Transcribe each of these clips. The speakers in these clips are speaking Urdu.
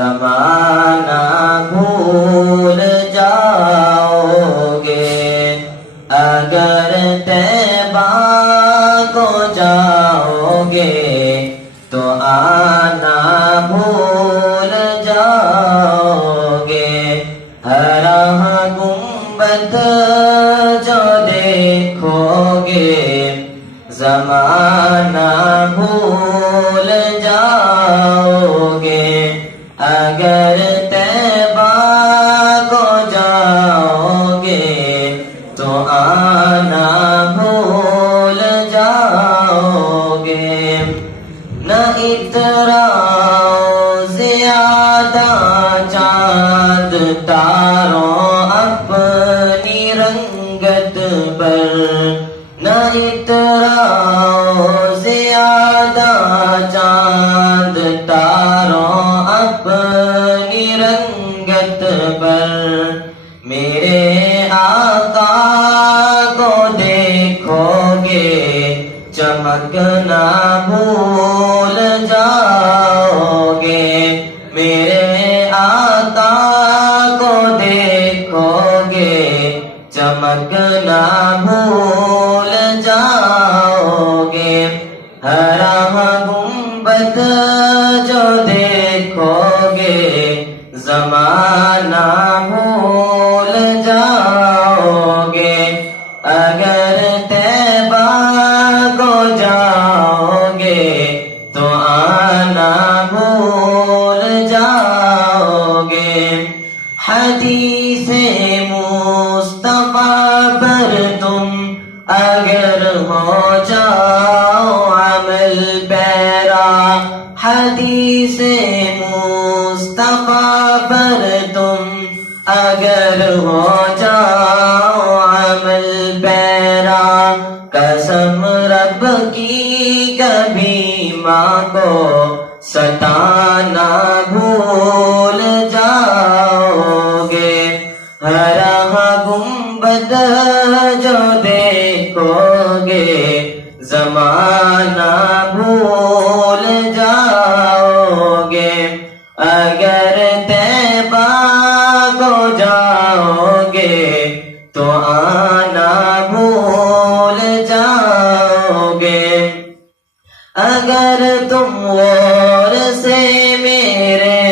زمانہ بھول جاؤ گے، اگر طیبہ کو جاؤ گے تو آنا بھول جاؤ گے۔ ہرا گنبد جو دیکھو گے، زمانہ بھول جاؤ گے، اگر طیبہ کو جاؤ گے تو آنا بھول جاؤ گے۔ نہ اتراؤ زیادہ چاند تاروں اپنی رنگت پر، نہ اتراؤ زیادہ چاند تاروں اپنی رنگت پر، میرے آقا کو دیکھو گے، چمکنا بھول جاؤ گے، میرے آقا کو دیکھو گے، چمکنا بھول جاؤ گے۔ ہرا گنبد جو دیکھو گے، زمانہ بھول جاؤ گے، اگر طیبہ کو جاؤ گے تو آنا بھول جاؤ گے۔ حدیث مصطفیٰ پر تم اگر ہو جاؤ عمل پیرا، حدیث مصطفیٰ پر تم اگر ہو جاؤ عمل پیرا، قسم رب کی کبھی ماں کو ستانا بھول جاؤ گے۔ ہرا گنبد جو دیکھو گے، زمانہ بھول جاؤ گے، اگر طیبہ کو جاؤ گے تو آنا بھول جاؤ گے۔ اگر تم غور سے میرے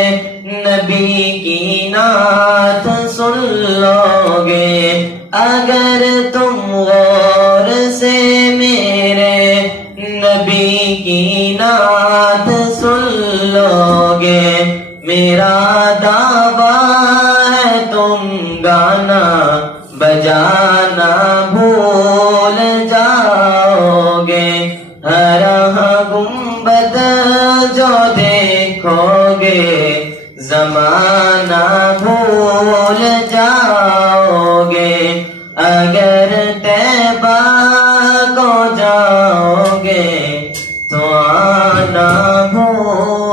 نبی کی نعت سن لو گے، اگر تم غور سے میرے نبی کی نعت سن لو گے، میرا دعویٰ ہے تم گانا بجانا بھول جاؤ گے۔ ہرا گنبد جو دیکھو گے، زمانہ بھول جاؤ گے، اگر طیبہ کو جاؤ گے تو آنا بھول